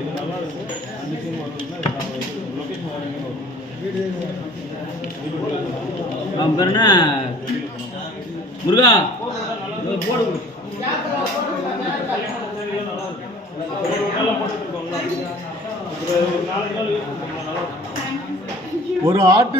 இது நல்லா இருக்கு. அந்த சீன் மட்டும் லொகேஷன் அவன் பேர் என்ன? முருகா போடு. ஒரு ஆட்டு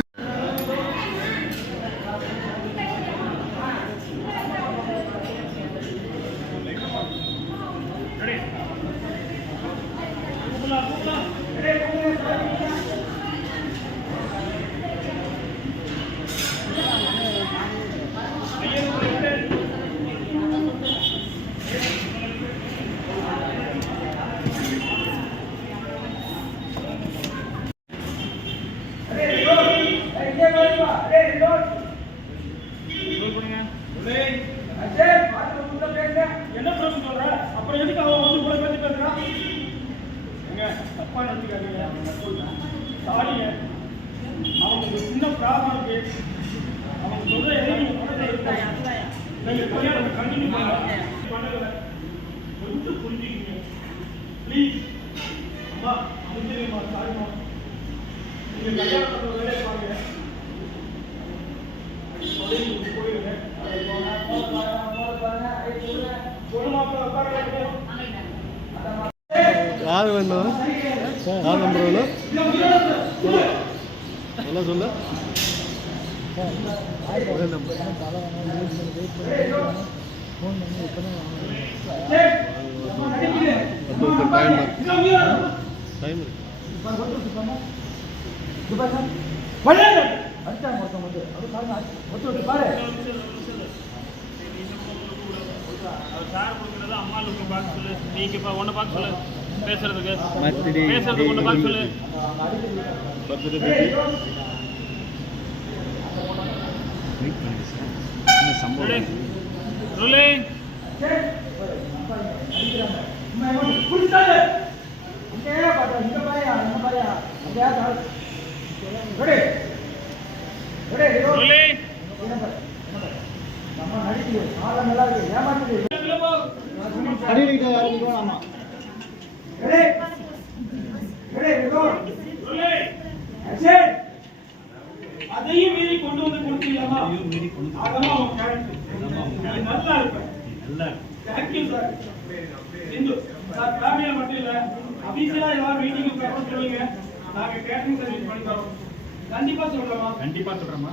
என்ன சொல்ற? அப்புறம் எதுக்கு அவன் வந்து கூட பேசி பேசுறான்? தப்பா நினைச்சுக்காதீங்க. சாரிங்க, அவனுக்கு சின்ன ப்ராப்ளம் இருக்கு. அவங்க சொல்ற எதையும் பணத்தை இருக்காங்க. நீங்க கல்யாணத்தை கண்டினியூ பண்ணல. கொஞ்சம் புரிஞ்சுக்கிங்க ப்ளீஸ். அம்மா புரிஞ்சுக்கமா, சாரிமா. நீங்க கல்யாணம் பண்ற வேலையை பாருங்க. போயிருங்க. யார் வேணும்? யார் நம்பர் வேணும்? என்ன சொல்ல? அம்மாளுக்கு பார்க்க சொல்லு. நீங்க ஒன்ன பார்க்க சொல்லு. பேசுறதுக்கு ஒண்ணு பார்க்க சொல்லு. அதையும் மீறி கொண்டு வந்து கொடுத்தீங்களா? அதெல்லாம் நல்லா இருப்பேன். Thank you sir. இந்து சார் ஃபேமிலியில மட்டும் இல்ல, அபிஷியலா ஏதாவது மீட்டிங் ப்ரிப்பேர் பண்ணுவீங்க. நாங்க கேட்டரிங் சர்வீஸ் பண்ணி தரோம். கண்டிப்பா சொல்றோமா?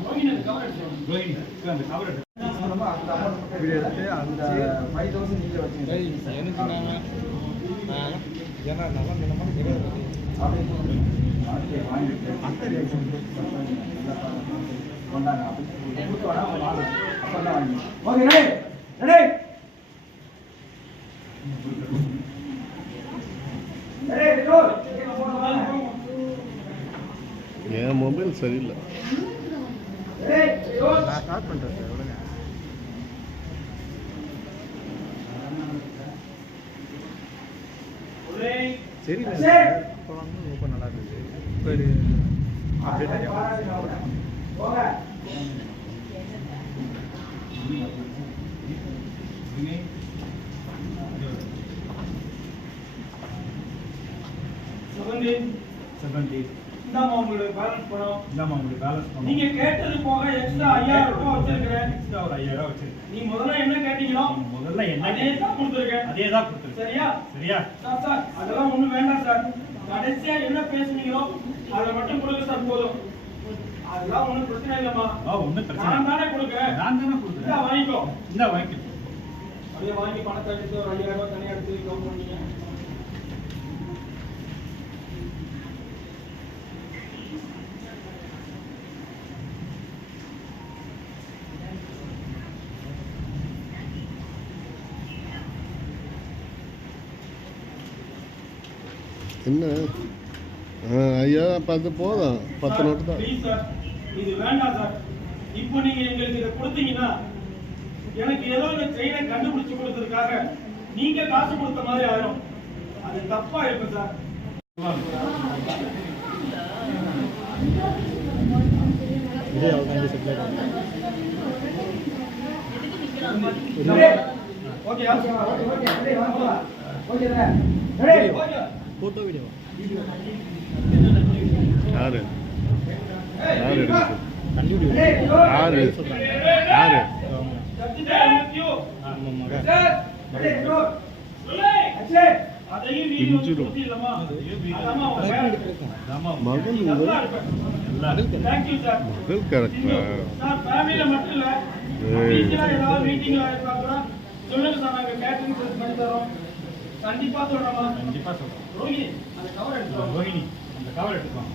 ரோஹிணி கவர் எடுத்துறோம். ரோஹிணி அந்த கவர் எடுத்து வீடியோ எடுத்து அந்த 5000 நீங்க வச்சீங்க. எனக்கு நான் ஏன்னா நல்லா இந்த மாதிரி கிடையாது. அப்படியே வாங்கிட்டு அந்த ரியாக்ஷன் கொண்டாங்க. அப்படி கொடுத்து வர வாங்க. அப்பதான் வாங்கி. Okay ready. என் மொபைல் சரியில்லை. நான் ஸ்டார்ட் பண்ணுறேன் சார். எவ்வளோங்க சரியில்லை சார். இப்போ வந்து ரொம்ப நல்லா இருக்குது. இப்போ அப்டேட் ஆகிடும். இந்தாமா உங்களுக்கு பேலன்ஸ் பணம். நீங்க கேட்டது போக எக்ஸ்ட்ரா 5000 ரூபாய் வச்சிருக்கேன். எக்ஸ்ட்ரா ஒரு 5000 வச்சிருக்கேன். நீ முதல்ல என்ன கேட்டீங்களோ அதே தான் கொடுத்துருக்கேன். சரியா சார்? அதெல்லாம் ஒண்ணும் வேண்டாம் சார். கடைசியா என்ன பேசுனீங்களோ அதை மட்டும் கொடுங்க சார், போதும். அதெல்லாம் ஒண்ணும் பிரச்சனை இல்லம்மா. நான் தானே கொடுக்குறேன். வாங்கிக்கோ. அப்படியே வாங்கி பணத்தை எடுத்து ஒரு 5000 ரூபாய் தனியா எடுத்து கவுண்ட் பண்ணீங்க. என்ன ஐயா 10 போதும். 10 நோட்டு தான். இது வேண்டாம் சார். இப்போ நீங்க எங்களுக்கு இதை கொடுத்தீங்கன்னா எனக்கு ஏதோ இந்த செயினை கண்டுபிடிச்சு கொடுத்ததுக்காக நீங்க காசு கொடுத்த மாதிரி ஆயிரும். அது தப்பா இருக்கும் sir. Okay okay ready photo video யாரு யாரு எடுக்குது கண்டி வீடியோ யாரு யாரு பிஞ்சிரும் மகள் மகள் கரெக்டா கண்டிப்பா சொல்றோமா கண்டிப்பா சொல்றோம் ரோஹிணி அந்த கவர் எடுத்துக்கோ ரோஹிணி அந்த கவர் எடுத்துக்கோ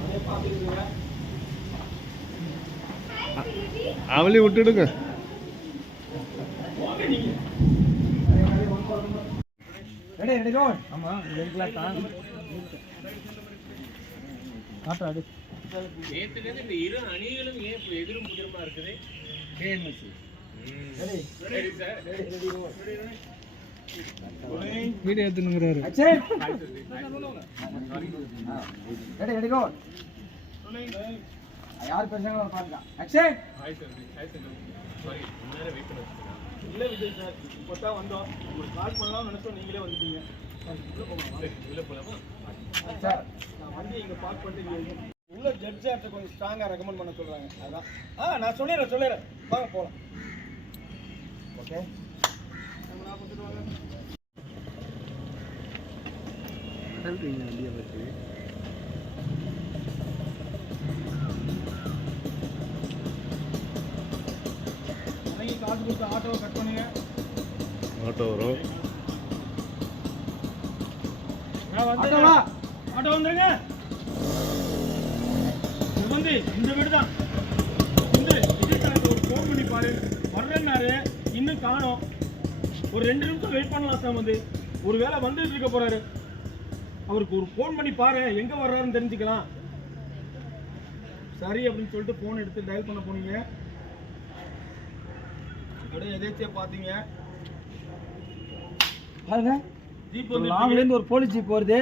அதே பாத்துக்கங்க அவளையும் விட்டுடுங்க ரெடி ரெடி கோ ஆமா லிங்க்ல தான் காட்டாடு நேத்துக்கு இந்த இரு அணிகளும் ஏன் எதிரும் புதிருமா இருக்குது கேஎம்எஸ் ரெடி சரி சார் ரெடி கோ வீடியோ எடுத்துனுங்கறாரு ஆக்சன் ரெடி ரெடி கோ யார் பேசுறாங்களோ பாருங்க ஆக்சன் சாரி முன்னாடி வெயிட் பண்ண வச்சிருக்கேன் இல்ல விஜய் சார் இப்போதான் வந்தோம் உங்களுக்கு கால் பண்ணலாம்னு நினைச்சோம் நீங்களே வந்துட்டீங்க உள்ள போகலாம் உள்ள போலாமா சார் நான் வண்டி இங்க பார்க் பண்ணிட்டு உள்ள ஜட்ஜாட்ட கொஞ்சம் ஸ்ட்ராங்கா ரெக்கமெண்ட் பண்ண சொல்றாங்க அதான் நான் சொல்லிடுறேன் வாங்க போலாம் ஓகே நம்ம பார்த்துட்டு வாங்க வண்டியை பற்றி இறங்கி காசு கொடுத்து ஆட்டோவை கட் பண்ணுங்க ஆட்டோ வரும் ஆட்டோ வந்துருங்க இது வந்து இந்த வீடு தான் வந்து விஜயகாந்த் ஒரு ஃபோன் பண்ணி பாரு வர்றேன்னாரு இன்னும் காணோம் ஒரு 2 நிமிஷம் வெயிட் பண்ணலாம் சார் வந்து ஒரு வேளை வந்துட்டு இருக்க போறாரு அவருக்கு ஒரு ஃபோன் பண்ணி பாரு எங்க வர்றாருன்னு தெரிஞ்சுக்கலாம் சரி அப்படின்னு சொல்லிட்டு ஃபோன் எடுத்து டயல் பண்ண போனீங்க அப்படியே எதேச்சியா பாத்தீங்க பாருங்க ஜீப் லாங்ல இருந்து ஒரு போலீஸ் ஜீப் வருது